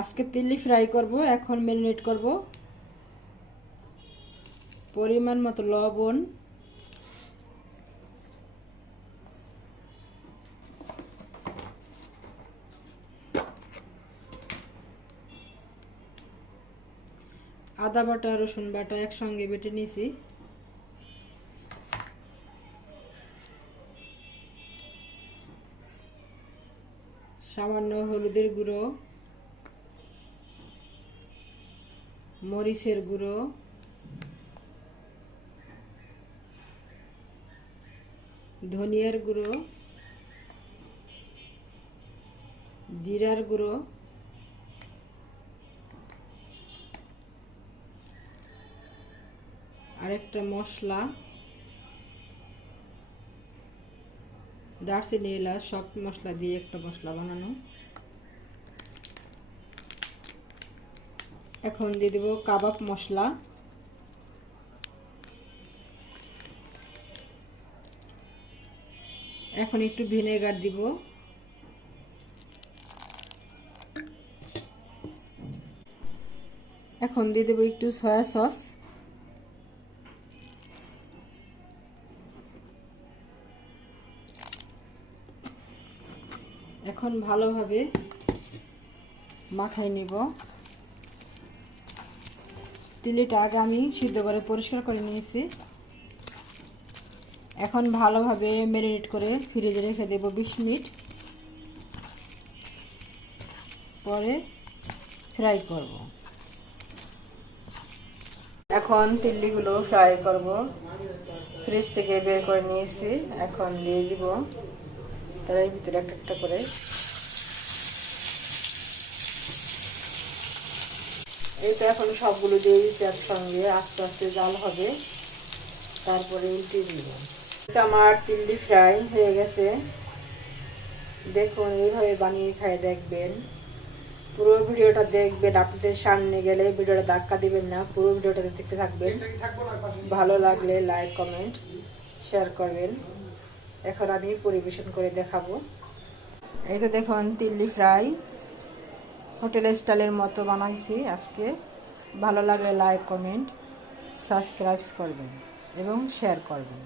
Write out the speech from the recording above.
আজকে তিল্লি ফ্রাই করব। এখন ম্যারিনেট করব। পরিমাণ মতো লবণ, আদা বাটা রসুন বাটা একসঙ্গে বেটে নিয়েছি, সামান্য হলুদের গুঁড়ো, মরিচের গুঁড়ো, ধনিয়ার গুঁড়ো, জিরার গুঁড়ো, আরেকটা মশলা দারচিনি এলাচ সব মশলা দিয়ে একটা মশলা বানানো। এখন দিয়ে দেব কাবাব মশলা, এখন একটু ভিনেগার দিব, এখন দিয়ে দেব একটু সয়া সস, এখন ভালোভাবে মাখাই নিব। তিল্লিটা আগে আমি সিদ্ধ করে পরিষ্কার করে নিয়েছি। এখন ভালোভাবে ম্যারিনেট করে ফ্রিজে রেখে দেব 20 মিনিট, পরে ফ্রাই করব। এখন তিল্লিগুলো ফ্রাই করব। ফ্রিজ থেকে বের করে নিয়েছি, এখন দিয়ে দিব তার ভিতরে একটা একটা করে। এই তো এখন সবগুলো দিয়ে দিচ্ছি একসঙ্গে, আস্তে আস্তে জাল হবে, তারপরে উল্টে দিব। আমার তিল্লি ফ্রাই হয়ে গেছে। দেখুন, এইভাবে বানিয়ে খাই দেখবেন। পুরো ভিডিওটা দেখবেন, আপনাদের সামনে গেলে ভিডিওটা ধাক্কা দিবেন না, পুরো ভিডিওটা দেখতে থাকবেন। ভালো লাগলে লাইক কমেন্ট শেয়ার করবেন। এখন আমি পরিবেশন করে দেখাবো। এই তো দেখুন তিল্লি ফ্রাই হোটেল স্টাইলের মতো বানাইছি আজকে। ভালো লাগলে লাইক কমেন্ট সাবস্ক্রাইব করবেন এবং শেয়ার করবেন।